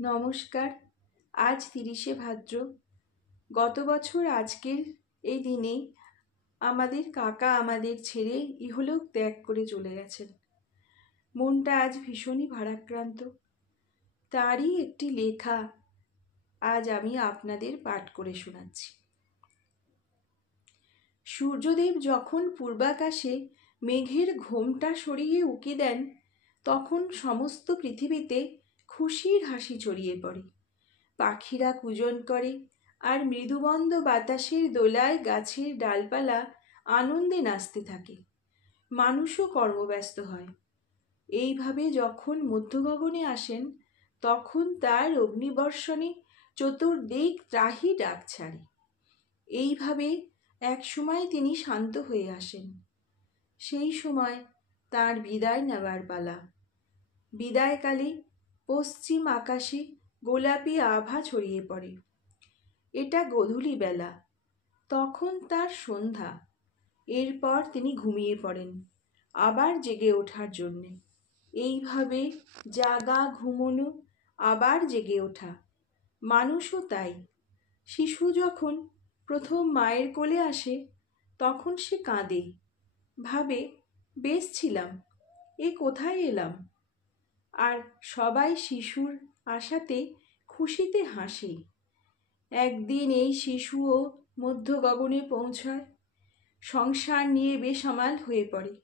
নমস্কার। আজ ৩০শে ভাদ্র। গত বছর আজকের এই দিনে আমাদের কাকা আমাদের ছেড়ে ইহলোক ত্যাগ করে চলে গেছেন। মনটা আজ ভীষণই ভারাক্রান্ত। তারই একটি লেখা আজ আমি আপনাদের পাঠ করে শোনাচ্ছি। সূর্যদেব যখন পূর্বাকাশে মেঘের ঘোমটা সরিয়ে উকি দেন, তখন সমস্ত পৃথিবীতে খুশির হাসি ছড়িয়ে পড়ে। পাখিরা কূজন করে, আর মৃদুমন্দ বাতাসের দোলায় গাছের ডালপালা আনন্দে নাচতে থাকে। মানুষও কর্মব্যস্ত হয়। এইভাবে যখন মধ্য গগনে আসেন, তখন তার অগ্নিবর্ষণে চতুর্দিক ত্রাহি ডাক ছাড়ে। এইভাবে এক সময় তিনি শান্ত হয়ে আসেন। সেই সময় তার বিদায় নেওয়ার পালা। বিদায়কালে পশ্চিম আকাশে গোলাপি আভা ছড়িয়ে পড়ে। এটা গোধূলি বেলা, তখন তার সন্ধ্যা। এরপর তিনি ঘুমিয়ে পড়েন, আবার জেগে ওঠার জন্যে। এইভাবে জাগা, ঘুমোনো, আবার জেগে ওঠা। মানুষও তাই। শিশু যখন প্রথম মায়ের কোলে আসে, তখন সে কাঁদে, ভাবে বেশ ছিলাম, এ কোথায় এলাম। আর সবাই শিশুর আশাতে খুশিতে হাসে। একদিন এই শিশুও মধ্য গগনে পৌঁছায়। সংসার নিয়ে বেসামাল হয়ে পড়ে।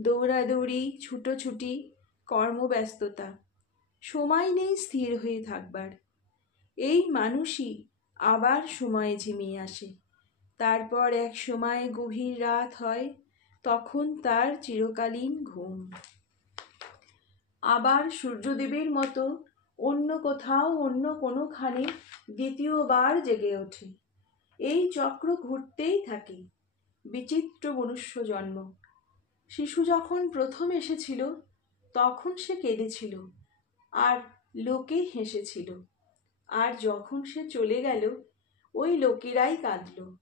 দৌড়াদৌড়ি, ছুটোছুটি, কর্মব্যস্ততা, সময় নেই স্থির হয়ে থাকবার। এই মানুষই আবার সময়ে ঝিমিয়ে আসে। তারপর এক সময় গভীর রাত হয়, তখন তার চিরকালীন ঘুম। আবার সূর্যদেবের মতো অন্য কোথাও, অন্য কোনোখানে দ্বিতীয়বার জেগে ওঠে। এই চক্র ঘুরতেই থাকে। বিচিত্র মনুষ্য জন্ম। শিশু যখন প্রথম এসেছিল, তখন সে কেঁদেছিল, আর লোকে হেসেছিল। আর যখন সে চলে গেল, ওই লোকেরাই কাঁদল।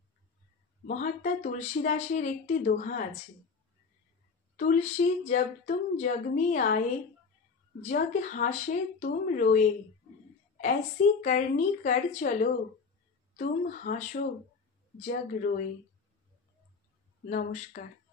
মহাত্মা তুলসীদাসের একটি দোহা আছে, তুলসী জব তুম জগ में आए, जग हासे तुम रोए, ऐसी करनी कर चलो, तुम हासो जग रोए। নমস্কার।